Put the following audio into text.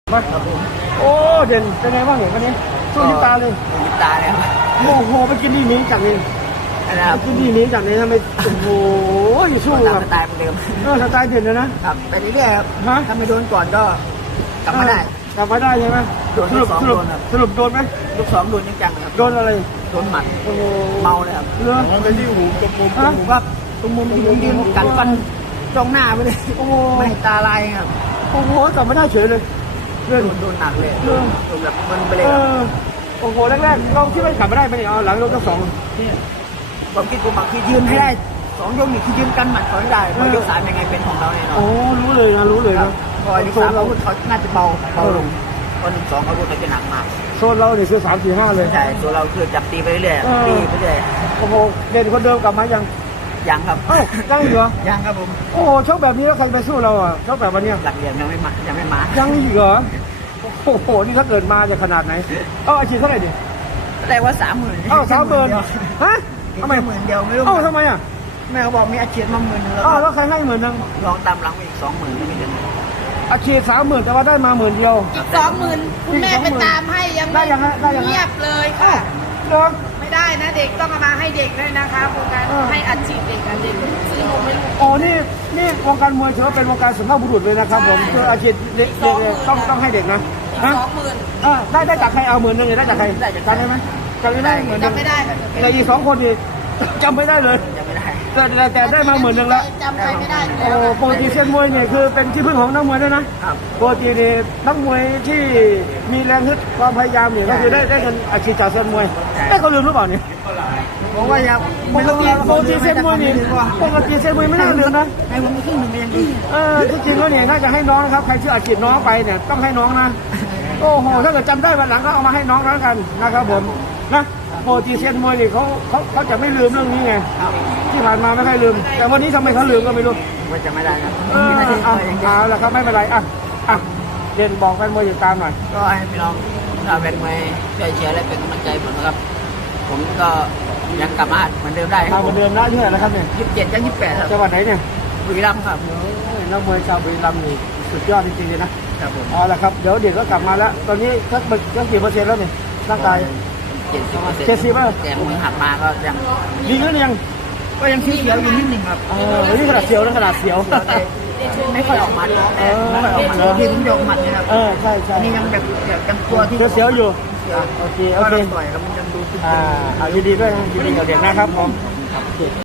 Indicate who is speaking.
Speaker 1: มาครับผมโอ้เด่นเป็นไงบ้างเนี่ยวันนี้สู้ยิบตาเลย
Speaker 2: ยิบตาเลยครับ
Speaker 1: โอ้โหไปกินที่นี้จากนี้
Speaker 2: นะครับ
Speaker 1: กินที่นี้จากนี้ทำไมโอ้โหสู้
Speaker 2: กับสไตล์
Speaker 1: เห
Speaker 2: มือนเดิม
Speaker 1: สไตล์เด่นเลยนะครับ
Speaker 2: ไปเรื่อยๆครับถ้าไม่โดนก่อนก็กลับมาได้
Speaker 1: กลับมาได้ใช่ไหม
Speaker 2: สรุปโด
Speaker 1: นไหม
Speaker 2: ลูกสองโดนจังๆครับ
Speaker 1: โดนอะไร
Speaker 2: โดนหมัดเมาเลยครับ
Speaker 1: เรื่อง
Speaker 2: ไปที่หูตรงมุมครับตรงมุมยืนกันฟันจ้องหน้าไปเลย
Speaker 1: โอ้โห
Speaker 2: ไม่ตาลายครับ
Speaker 1: โอ้โหกลับไม่ได้เฉยเลย
Speaker 2: เรื่องโดนหนักเลยโดนแบบมันไปเลย
Speaker 1: โอ้โหแรกๆเราคิดว่ากลับไม่ได้ไหมเนี่ยหลังยกที่สอง
Speaker 2: นี่ผมคิดกูมาคือยืนให้ได้2 ยกนี่คือยืนกันหมัดเขาได้พอยก3ยังไงเป็นของเราแน่นอน
Speaker 1: โอ้รู้เลยนะ
Speaker 2: พอยก3อาวุธเขาน่าจะเบาลงพอ1 2อาวุธเขาจะหนักมาก
Speaker 1: โซนเราเนี่ยคือ3 4 5เลย
Speaker 2: ใช่โซนเราคือจับตีไปเรื่อยตีไปเรื่อย
Speaker 1: โอ้โหเด่นคนเดิมกลับมายัง
Speaker 2: ครับ
Speaker 1: ยังเหรอ
Speaker 2: ยังครับผม
Speaker 1: โอ้โหชกแบบนี้แล้วใครไปสู้เราอ่ะชกแบบวันนี้
Speaker 2: หลักเหรียญยังไม่มา
Speaker 1: ยังอีกเหรอโอ้โหนี่ถ้าเกิดมาจะขนาดไหนอาชีพเท่าไหร่ดิ
Speaker 2: แต่ว่า30,000
Speaker 1: 30,000ฮะ
Speaker 2: ทำไม10,000เดียวไม่รู้
Speaker 1: ทำไมอ่ะ
Speaker 2: แม่เขาบอกมีอาชีพมา10,000
Speaker 1: แล้วใครให้10,000นึง
Speaker 2: ลองตามหลังอีก20,000ไม่ได้
Speaker 1: อาชีพ30,000แต่ว่าได้มา10,000เดียว
Speaker 3: อีก20,000คุณแม่ไปตามให้ยังไม่เงียบเลยค่ะไม่ได้นะเด็กต้องมาให้เด็กด้วยนะคะโครงการให้อัดฉีดเด็กซื้อนมไม่ลูก
Speaker 1: โอ้นี่วงการมวยถือว่าเป็นวงการสุภาพบุรุษเลยนะครับผมคืออาชีพเด็กต้องให้เด็กนะ
Speaker 3: 20,000
Speaker 1: ได้จากใครเอา10,000นึงได้จากใครจำได้ไหมจำไม่ได้
Speaker 3: จำไม่ได้
Speaker 1: แต่อีก2 คนนี่จำไม่ได้เลยแต่ได้มา10,000นึงแล้ว
Speaker 3: จำใครไม่ได้
Speaker 1: โอ้โปรตีเซียนมวยเนี่ยคือเป็นที่พึ่งของนักมวยด้วยนะโปรตีนี่นักมวยที่มีแรงฮึดความพยายามเนี่ยก็คือได้กันอาชีพจากเซียนมวยได้เขาลืมหรือเปล่าเนี่ย
Speaker 2: ผมว่ายัง
Speaker 1: ไม่รู้โปรตีเซียนมวยนี่ปกติเซียนมวยไม่น่าลืมนะ
Speaker 2: ให้ผมครึ่งหนึ่งยังดี
Speaker 1: ที่จริงแล้วเนี่ยถ้าจะให้น้องนะครับใครชื่ออาชีพน้องไปเนี่ยต้องให้น้องนะโอ้โหถ้าเกิดจำได้วันหลังก็เอามาให้น้องแล้วกันนะครับผมนะโปรตีเซียนมวยนี่เขาจะไม่ลืมเรื่องนี้ไงที่ผ่านมาไม่ค่อยลืมแต่วันนี้ทำไมเขาลืมก็ไม่รู้
Speaker 2: ว่าจะไม่ได้นะ
Speaker 1: เอาละครับไม่เป็นไรเด่นบอกแฟนมวยติดตามหน่อย
Speaker 2: ก็ให้พี่น้องชาวแฟนมวยช่วยเชียร์และเป็นกำลังใจผมนะครับผมก็ยังกลับมาเหมือนเดิมได้
Speaker 1: เหมือนเดิมนะที่ไหนนะครับเนี่ย
Speaker 2: 27ยัง28ครับ
Speaker 1: จังหวัดไหนเนี่ย
Speaker 2: บุรีรัมย์ครับ
Speaker 1: นักมวยชาวบุรีรัมย์นี่สุดยอดจริงๆเลยนะครับผมเอาละครับเดี๋ยวเด่นก็กลับมาแล้วตอนนี้สักกี่เปอร์เซ็นต์แล้วเนี่ยร่างกาย
Speaker 2: 70%แต่มือหักมาก็ยัง
Speaker 1: ดีขึ้นยัง
Speaker 2: เสียวอยู่นิดหนึ่งครับ
Speaker 1: นี่ขนาดเสียวนะขนาดเสียว
Speaker 2: ไม่ค่อยออกมาที่ผมยกหมัดนะครับ
Speaker 1: ใช่
Speaker 2: นี่ยังแบบยังตัวที่
Speaker 1: เสียวอยู่โอเค
Speaker 2: ต่อยแล้วมันยังดู
Speaker 1: ยินดีด้วยนะยินดีกับเด็กนะครับผม